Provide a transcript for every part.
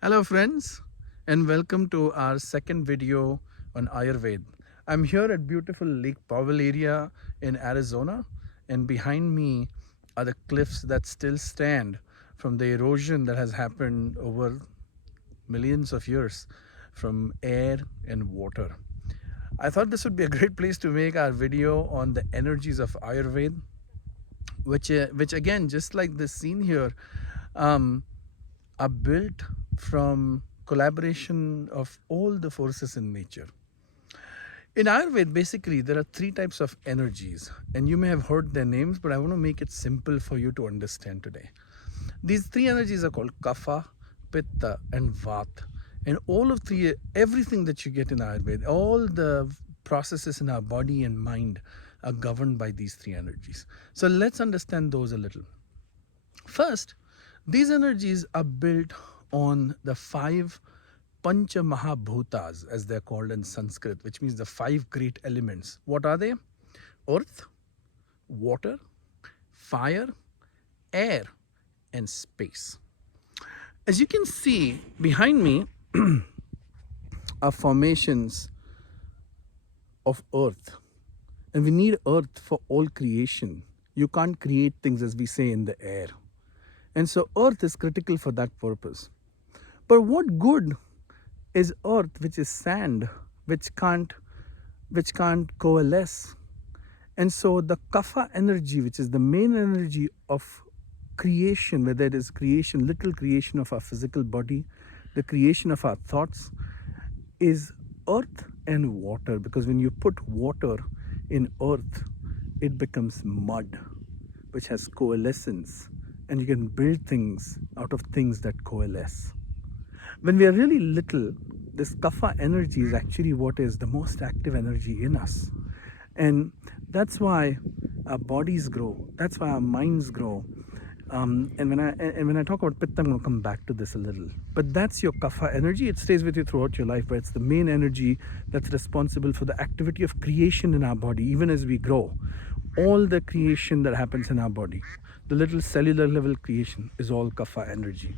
Hello friends, and welcome to our second video on Ayurveda. I'm here at beautiful Lake Powell area in Arizona, and behind me are the cliffs that still stand from the erosion that has happened over millions of years from air and water. I thought this would be a great place to make our video on the energies of Ayurveda, which again, just like this scene here, um, are built from collaboration of all the forces in nature. In Ayurveda, basically, there are three types of energies, and you may have heard their names, but I want to make it simple for you to understand today. These three energies are called Kapha, Pitta, and Vaata. And all of three, everything that you get in Ayurveda, all the processes in our body and mind are governed by these three energies. So let's understand those a little. First, these energies are built on the five Pancha Mahabhutas, as they're called in Sanskrit, which means the five great elements. What are they? Earth, water, fire, air, and space. As you can see behind me are formations of earth. And we need earth for all creation. You can't create things, as we say, in the air. And so earth is critical for that purpose. But what good is earth, which is sand, which can't coalesce? And so the kapha energy, which is the main energy of creation, whether it is creation, literal creation of our physical body, the creation of our thoughts, is earth and water. Because when you put water in earth, it becomes mud, which has coalescence, and you can build things out of things that coalesce. When we are really little, this kapha energy is actually what is the most active energy in us. And that's why our bodies grow, that's why our minds grow. And when I talk about Pitta, I'm going to come back to this a little. But that's your kapha energy. It stays with you throughout your life, but it's the main energy that's responsible for the activity of creation in our body, even as we grow. All the creation that happens in our body, the little cellular level creation, is all kapha energy.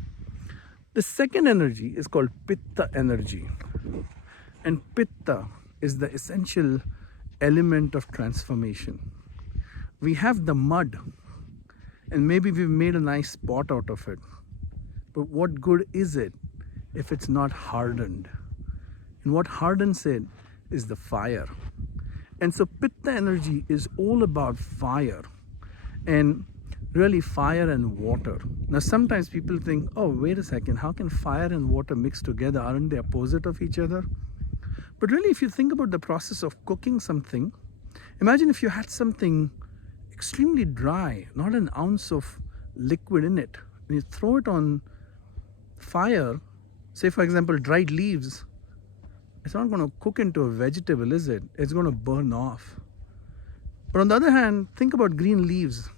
The second energy is called Pitta energy. And Pitta is the essential element of transformation. We have the mud, and maybe we've made a nice pot out of it. But what good is it if it's not hardened? And what hardens it is the fire. And so Pitta energy is all about fire, and really fire and water. Now sometimes people think, oh, wait a second, how can fire and water mix together? Aren't they opposite of each other? But really, if you think about the process of cooking something, imagine if you had something extremely dry, not an ounce of liquid in it, and you throw it on fire, say for example dried leaves, it's not going to cook into a vegetable, is it? It's going to burn off. But on the other hand, think about green leaves.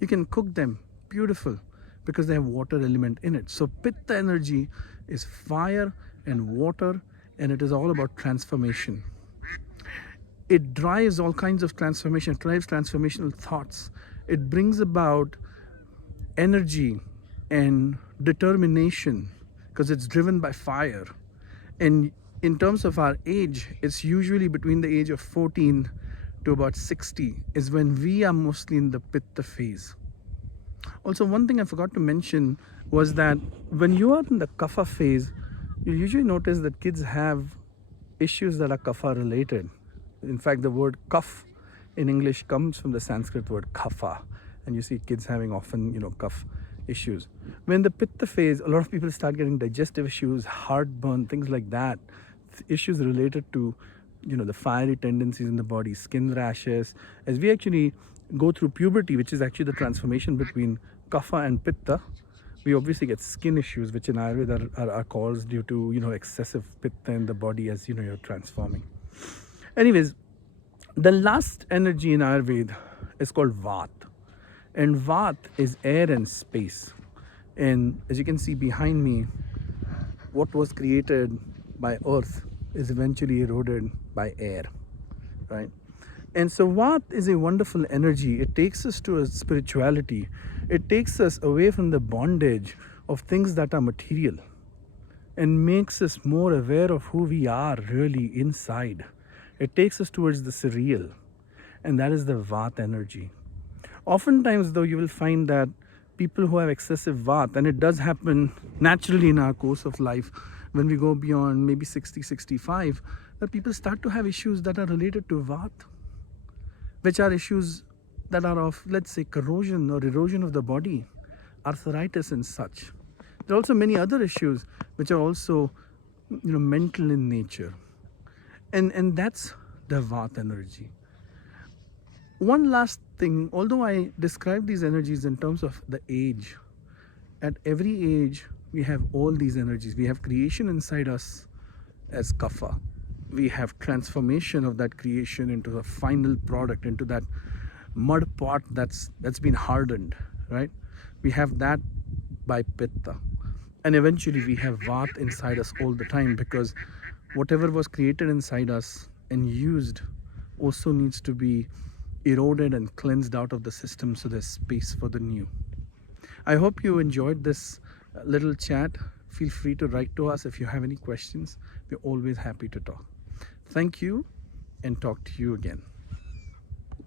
You can cook them, beautiful, because they have water element in it. So Pitta energy is fire and water, and it is all about transformation. It drives all kinds of transformation, it drives transformational thoughts. It brings about energy and determination because it's driven by fire. And in terms of our age, it's usually between the age of 14 to about 60 is when we are mostly in the Pitta phase. Also, one thing I forgot to mention was that when you are in the Kapha phase, you usually notice that kids have issues that are Kapha related. In fact, the word Kaph in English comes from the Sanskrit word Kapha, and you see kids having often, Kaph issues. When the Pitta phase, a lot of people start getting digestive issues, heartburn, things like that, issues related to the fiery tendencies in the body, skin rashes. As we actually go through puberty, which is actually the transformation between Kapha and Pitta, we obviously get skin issues, which in Ayurveda are caused due to excessive Pitta in the body as you're transforming. Anyways, the last energy in Ayurveda is called Vaata, and Vaata is air and space. And as you can see behind me, what was created by earth is eventually eroded by air, right? And so Vaata is a wonderful energy. It takes us to a spirituality. It takes us away from the bondage of things that are material. and makes us more aware of who we are really inside. It takes us towards the surreal, and that is the Vata energy. Oftentimes, though, you will find that people who have excessive Vata, and it does happen naturally in our course of life, when we go beyond maybe 60, 65, that people start to have issues that are related to Vata, which are issues that are of, let's say, corrosion or erosion of the body, arthritis and such. There are also many other issues which are also, mental in nature, and that's the Vata energy. One last thing, although I describe these energies in terms of the age, at every age we have all these energies. We have creation inside us as Kapha. We have transformation of that creation into a final product, into that mud pot that's been hardened, right? We have that by Pitta. And eventually we have Vata inside us all the time, because whatever was created inside us and used also needs to be eroded and cleansed out of the system, so there's space for the new. I hope you enjoyed this little chat. Feel free to write to us if you have any questions. We're always happy to talk. Thank you, and talk to you again.